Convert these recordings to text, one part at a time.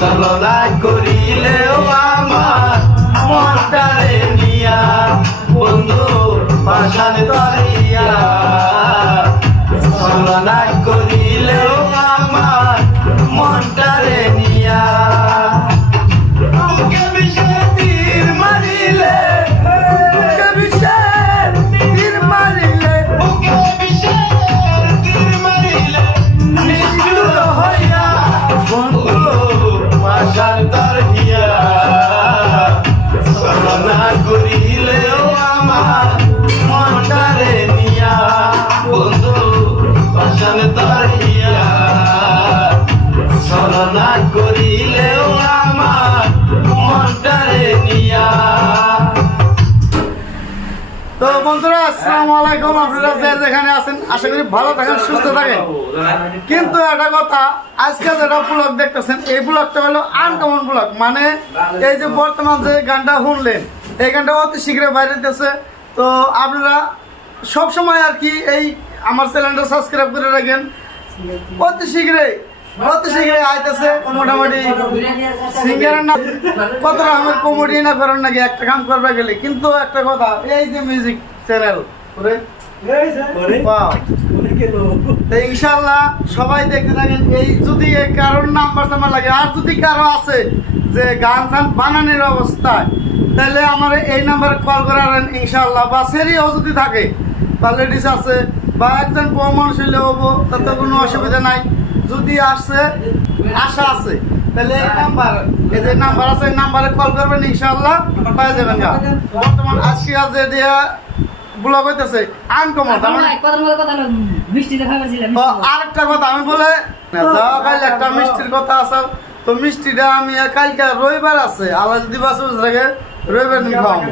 চলনা করিলেও আমার মনটারে নিয়া বন্ধু হিয়া সরনা করিলেও আমার বন্ধু পাশান্তর হিয়া ছলনা করিলেও আসসালামু আলাইকুম আপনারা যে যেখানে আশা করি ভালো থাকেন, সুস্থ থাকেন। কিন্তু একটা কথা ব্লগ এই ব্লগটা হলো আনকমন ব্লগ মানে এই যে বর্তমান যে গানটা শুনলেন, এই গানটা অতি শীঘ্রই বাইরে তো আপনারা সব সময় আর কি এই আমার চ্যানেলটা সাবস্ক্রাইব করে রাখেন। অতি শীঘ্রই অতি শীঘ্রই আইতেছে, মোটামুটি সিঙ্গারের না কত রকমের কমেডি না করেন নাকি একটা কাম করবে গেলে। কিন্তু একটা কথা, এই যে মিউজিক চ্যানেল। ইনশাল্লাহ সবাই দেখতে থাকেন এই যদি কারোর নাম্বার টাম্বার লাগে আর যদি কারও আছে যে গান ফান বানানোর অবস্থায় তাহলে আমার এই নাম্বারে কল করারেন ইনশাল্লাহ বা সেরিও যদি থাকে বা লেডিস আছে বা একজন বড় মানুষ হইলে হব তাতে কোনো অসুবিধা নাই। যদি আসে আশা আছে তাহলে এই নাম্বার এই যে নাম্বার আছে এই নাম্বারে কল করবেন ইনশাল্লাহ পাই যাবেন বর্তমান আজকে আজ যে ব্লগ হইতেছে আনকমন মানে আরেকটা কথা আমি বলে কাল একটা মিষ্টির কথা আছে। তো মিষ্টিটা আমি কালকে রবিবার আছে। আল্লাহ যদি বাসে থাকে রবিবার দিন খাওয়াবো।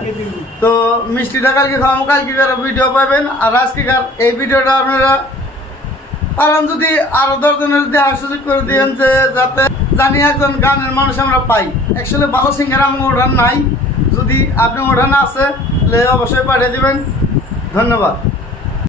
তো মিষ্টিটা কালকে খাওয়াবো কালকে ভিডিও পাবেন। আর আজকেকার এই ভিডিওটা আপনারা পারেন যদি আরও দশজনের যদি সুযোগ করে দিয়েন যে যাতে জানি একজন গানের মানুষ আমরা পাই। অ্যাকচুয়ালি ভালো সিঙ্গার আমার ওঠান নাই। যদি আপনি ওঠান আছে তাহলে অবশ্যই পাঠিয়ে দিবেন। ধন্যবাদ।